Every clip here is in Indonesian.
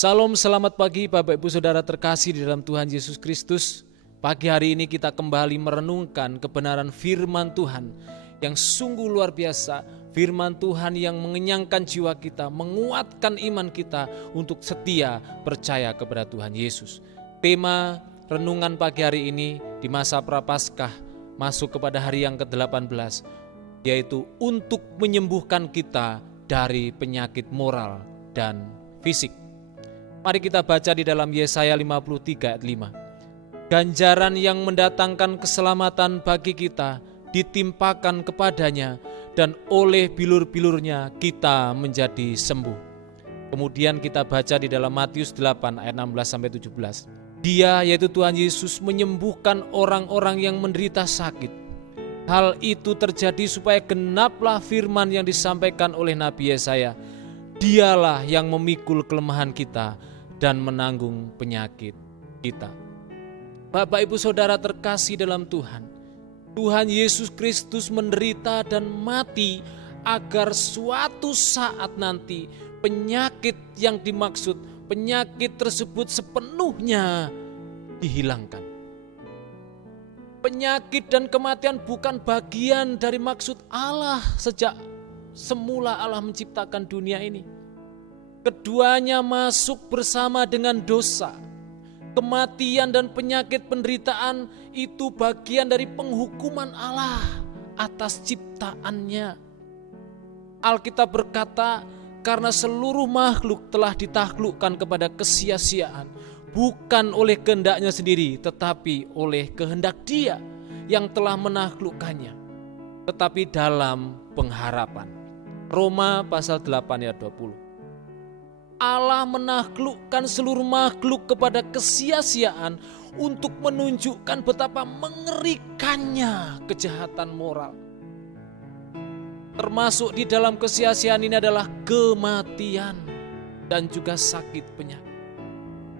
Salam, selamat pagi Bapak Ibu Saudara terkasih di dalam Tuhan Yesus Kristus. Pagi hari ini kita kembali merenungkan kebenaran firman Tuhan yang sungguh luar biasa. Firman Tuhan yang mengenyangkan jiwa kita, menguatkan iman kita untuk setia percaya kepada Tuhan Yesus. Tema renungan pagi hari ini di masa Prapaskah masuk kepada hari yang ke-18, yaitu untuk menyembuhkan kita dari penyakit moral dan fisik. Mari kita baca di dalam Yesaya 53 ayat 5. Ganjaran yang mendatangkan keselamatan bagi kita ditimpakan kepadanya, dan oleh bilur-bilurnya kita menjadi sembuh. Kemudian kita baca di dalam Matius 8 ayat 16-17. Dia, yaitu Tuhan Yesus, menyembuhkan orang-orang yang menderita sakit. Hal itu terjadi supaya genaplah firman yang disampaikan oleh Nabi Yesaya. Dialah yang memikul kelemahan kita dan menanggung penyakit kita. Bapak Ibu Saudara terkasih dalam Tuhan, Tuhan Yesus Kristus menderita dan mati agar suatu saat nanti penyakit yang dimaksud, penyakit tersebut sepenuhnya dihilangkan. Penyakit dan kematian bukan bagian dari maksud Allah sejak semula Allah menciptakan dunia ini. Keduanya masuk bersama dengan dosa. Kematian dan penyakit penderitaan itu bagian dari penghukuman Allah atas ciptaannya. Alkitab berkata, karena seluruh makhluk telah ditaklukkan kepada kesia-siaan, bukan oleh kehendaknya sendiri, tetapi oleh kehendak Dia yang telah menaklukkannya, tetapi dalam pengharapan. Roma pasal 8 ayat 20. Allah menaklukkan seluruh makhluk kepada kesia-siaan untuk menunjukkan betapa mengerikannya kejahatan moral. Termasuk di dalam kesia-siaan ini adalah kematian dan juga sakit penyakit.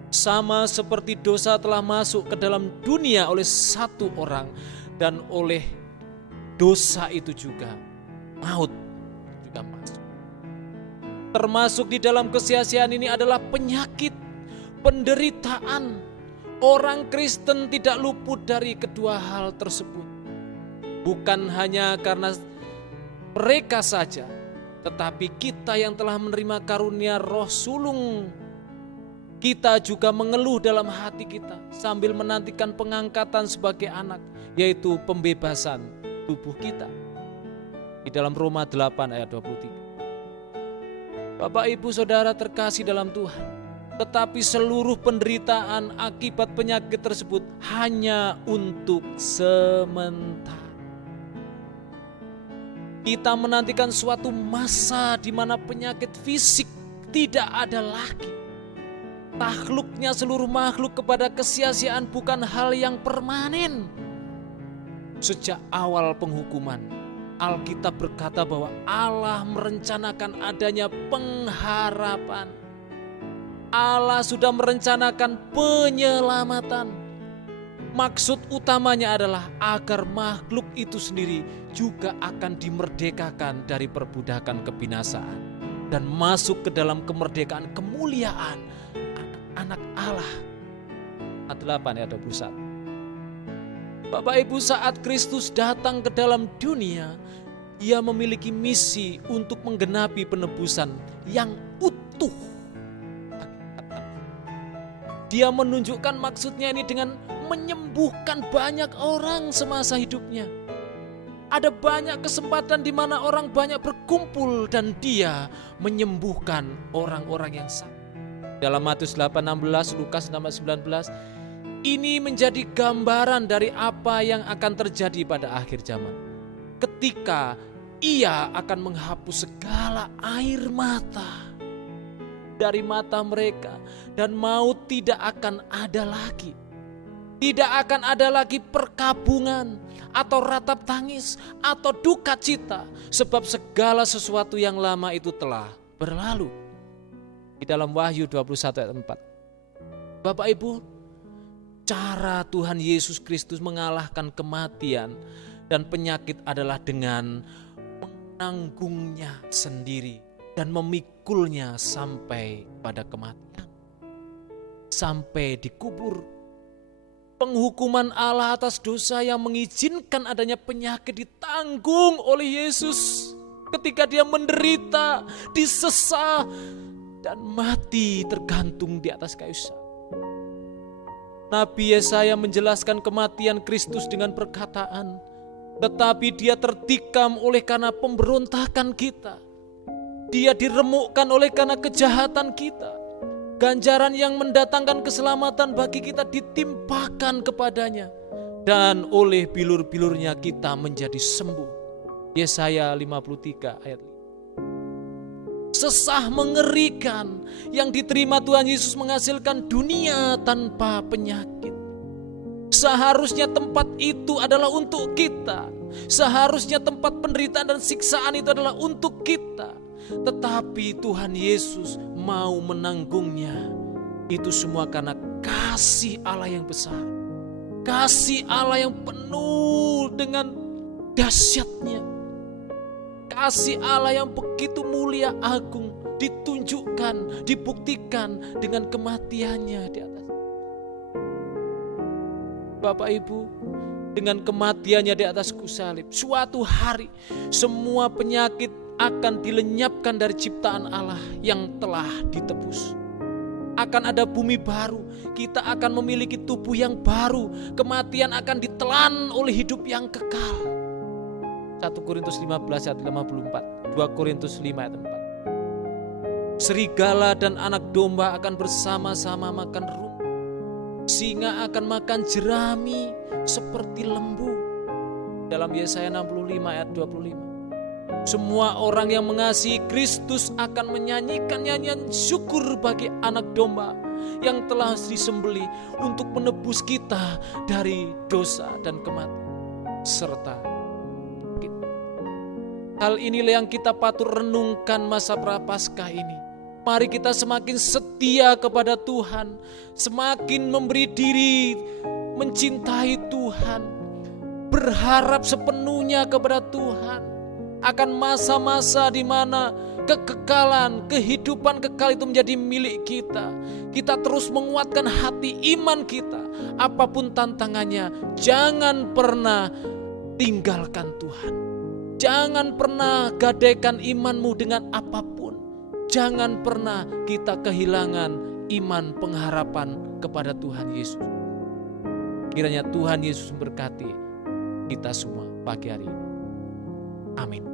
Sama seperti dosa telah masuk ke dalam dunia oleh satu orang, dan oleh dosa itu juga maut juga masuk. Termasuk di dalam kesia-siaan ini adalah penyakit, penderitaan. Orang Kristen tidak luput dari kedua hal tersebut. Bukan hanya karena mereka saja, tetapi kita yang telah menerima karunia Roh Sulung, kita juga mengeluh dalam hati kita sambil menantikan pengangkatan sebagai anak, yaitu pembebasan tubuh kita. Di dalam Roma 8 ayat 23. Bapak Ibu Saudara terkasih dalam Tuhan, tetapi seluruh penderitaan akibat penyakit tersebut hanya untuk sementara. Kita menantikan suatu masa di mana penyakit fisik tidak ada lagi. Takluknya seluruh makhluk kepada kesia-siaan bukan hal yang permanen. Sejak awal penghukuman, Alkitab berkata bahwa Allah merencanakan adanya pengharapan. Allah sudah merencanakan penyelamatan. Maksud utamanya adalah agar makhluk itu sendiri juga akan dimerdekakan dari perbudakan kebinasaan dan masuk ke dalam kemerdekaan kemuliaan anak Allah. Ayat 8 ayat 21. Bapak Ibu, saat Kristus datang ke dalam dunia, Dia memiliki misi untuk menggenapi penebusan yang utuh. Dia menunjukkan maksudnya ini dengan menyembuhkan banyak orang semasa hidupnya. Ada banyak kesempatan di mana orang banyak berkumpul dan Dia menyembuhkan orang-orang yang sakit. Dalam Matius 8:16, Lukas 6:19, ini menjadi gambaran dari apa yang akan terjadi pada akhir zaman. Ketika Ia akan menghapus segala air mata dari mata mereka, dan maut tidak akan ada lagi. Tidak akan ada lagi perkabungan atau ratap tangis atau duka cita, sebab segala sesuatu yang lama itu telah berlalu. Di dalam Wahyu 21 ayat 4. Bapak Ibu, cara Tuhan Yesus Kristus mengalahkan kematian dan penyakit adalah dengan menanggungnya sendiri dan memikulnya sampai pada kematian. sampai dikubur. Penghukuman Allah atas dosa yang mengizinkan adanya penyakit ditanggung oleh Yesus ketika dia menderita, disesah, dan mati tergantung di atas kayu salib. Nabi Yesaya menjelaskan kematian Kristus dengan perkataan, tetapi dia tertikam oleh karena pemberontakan kita. Dia diremukkan oleh karena kejahatan kita. Ganjaran yang mendatangkan keselamatan bagi kita ditimpakan kepadanya. Dan oleh bilur-bilurnya kita menjadi sembuh. Yesaya 53 ayat 5. Sesah mengerikan yang diterima Tuhan Yesus menghasilkan dunia tanpa penyakit. Seharusnya tempat itu adalah untuk kita. Seharusnya tempat penderitaan dan siksaan itu adalah untuk kita. Tetapi Tuhan Yesus mau menanggungnya. Itu semua karena kasih Allah yang besar. Kasih Allah yang penuh dengan dahsyatnya. Kasih Allah yang begitu mulia agung ditunjukkan, dibuktikan dengan kematiannya di atas. Bapak Ibu, dengan kematiannya di atas kayu salib, suatu hari semua penyakit akan dilenyapkan dari ciptaan Allah yang telah ditebus. Akan ada bumi baru, kita akan memiliki tubuh yang baru, kematian akan ditelan oleh hidup yang kekal. 1 Korintus 15 ayat 54, 2 Korintus 5 ayat 4. Serigala dan anak domba akan bersama-sama makan rumput, singa akan makan jerami seperti lembu. Dalam Yesaya 65 ayat 25. Semua orang yang mengasihi Kristus akan menyanyikan nyanyian syukur bagi anak domba yang telah disembelih untuk menebus kita dari dosa dan kematian serta sakit. Hal inilah yang kita patut renungkan masa Prapaskah ini. Mari kita semakin setia kepada Tuhan, semakin memberi diri mencintai Tuhan, berharap sepenuhnya kepada Tuhan. Akan masa-masa di mana kekekalan, kehidupan kekal itu menjadi milik kita. Kita terus menguatkan hati iman kita. Apapun tantangannya, jangan pernah tinggalkan Tuhan. Jangan pernah gadaikan imanmu dengan apapun. Jangan pernah kita kehilangan iman pengharapan kepada Tuhan Yesus. Kiranya Tuhan Yesus memberkati kita semua pagi hari ini. Amin.